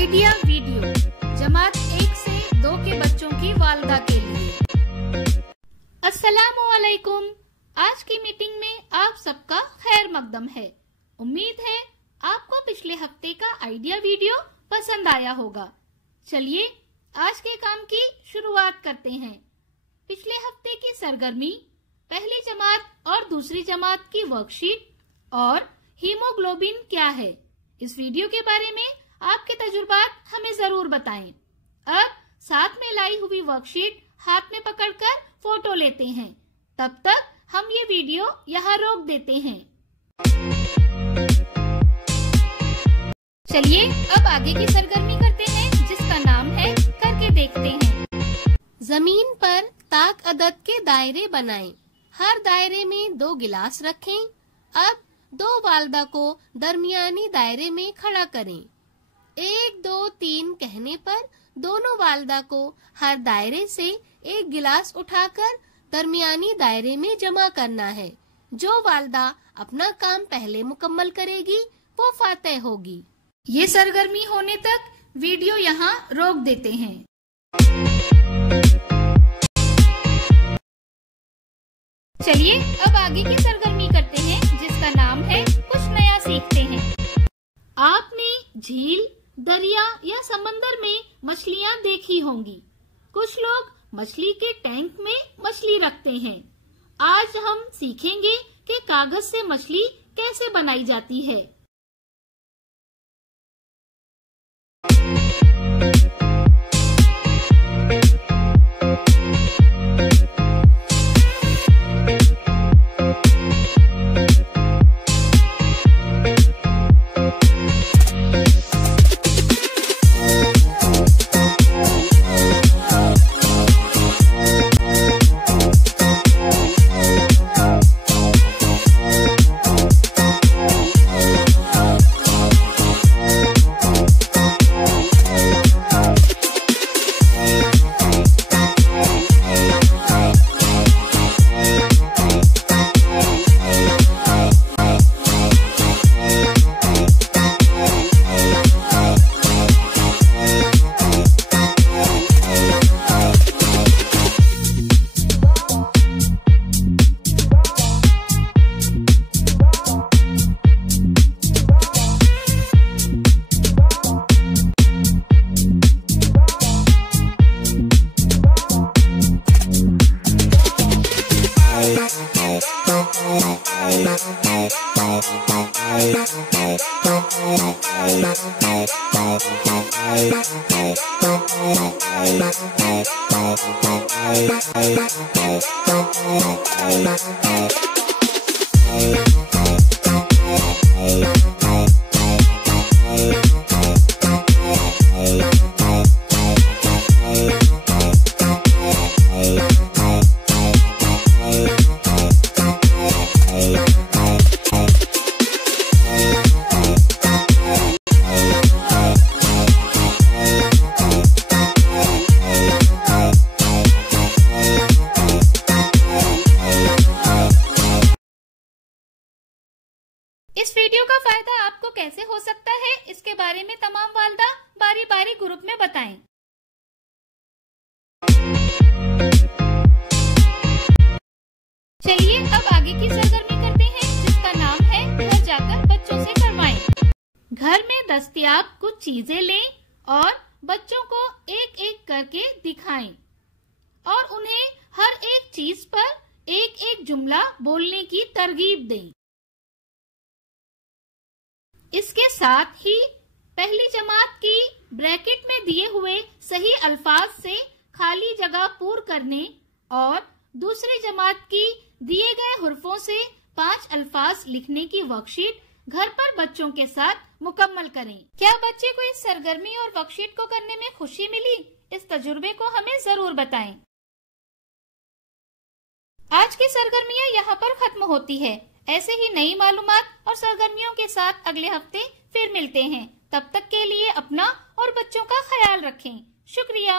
Idea video जमात 1 से 2 के बच्चों की वालदा के लिए। अस्सलामुअलैकुम। आज की मीटिंग में आप सबका खैर मकदम है। उम्मीद है आपको पिछले हफ्ते का आइडिया वीडियो पसंद आया होगा। चलिए आज के काम की शुरुआत करते हैं। पिछले हफ्ते की सरगर्मी, पहली जमात और दूसरी जमात की वर्कशीट और हीमोग्लोबिन क्या है, इस वीडियो के बारे में आपके तजुर्बात हमें जरूर बताएं। अब साथ में लाई हुई वर्कशीट हाथ में पकड़कर फोटो लेते हैं। तब तक हम ये वीडियो यहाँ रोक देते हैं। चलिए अब आगे की सरगर्मी करते हैं, जिसका नाम है करके देखते हैं। जमीन पर ताक अदद के दायरे बनाएं। हर दायरे में 2 गिलास रखें। अब 2 वालदा को दरमियानी दायरे में खड़ा करें। 1 2 3 कहने पर दोनों वालदा को हर दायरे से 1 गिलास उठाकर दरमियानी दायरे में जमा करना है। जो वालदा अपना काम पहले मुकम्मल करेगी वो फातेह होगी। ये सरगर्मी होने तक वीडियो यहाँ रोक देते हैं। चलिए अब आगे की सरगर्मी करते हैं, जिसका नाम है कुछ नया सीखते हैं। आपने झील, दरिया या समंदर में मछलियाँ देखी होंगी। कुछ लोग मछली के टैंक में मछली रखते हैं। आज हम सीखेंगे कि कागज से मछली कैसे बनाई जाती है। इस वीडियो का फायदा आपको कैसे हो सकता है, इसके बारे में तमाम वालदा बारी बारी ग्रुप में बताएं। चलिए अब आगे की सरगर्मी करते हैं, जिसका नाम है घर जाकर बच्चों से करवाएं। घर में दस्तयाब कुछ चीजें लें और बच्चों को एक एक करके दिखाएं और उन्हें हर एक चीज पर एक एक जुमला बोलने की तरगीब दें। इसके साथ ही पहली जमात की ब्रैकेट में दिए हुए सही अल्फाज से खाली जगह पूर करने और दूसरी जमात की दिए गए हुर्फों से 5 अल्फाज लिखने की वर्कशीट घर पर बच्चों के साथ मुकम्मल करें। क्या बच्चे को इस सरगर्मी और वर्कशीट को करने में खुशी मिली? इस तजुर्बे को हमें जरूर बताएं। आज की सरगर्मियां यहाँ पर खत्म होती है। ऐसे ही नई मालूमात और सरगर्मियों के साथ अगले हफ्ते फिर मिलते हैं। तब तक के लिए अपना और बच्चों का ख्याल रखें। शुक्रिया।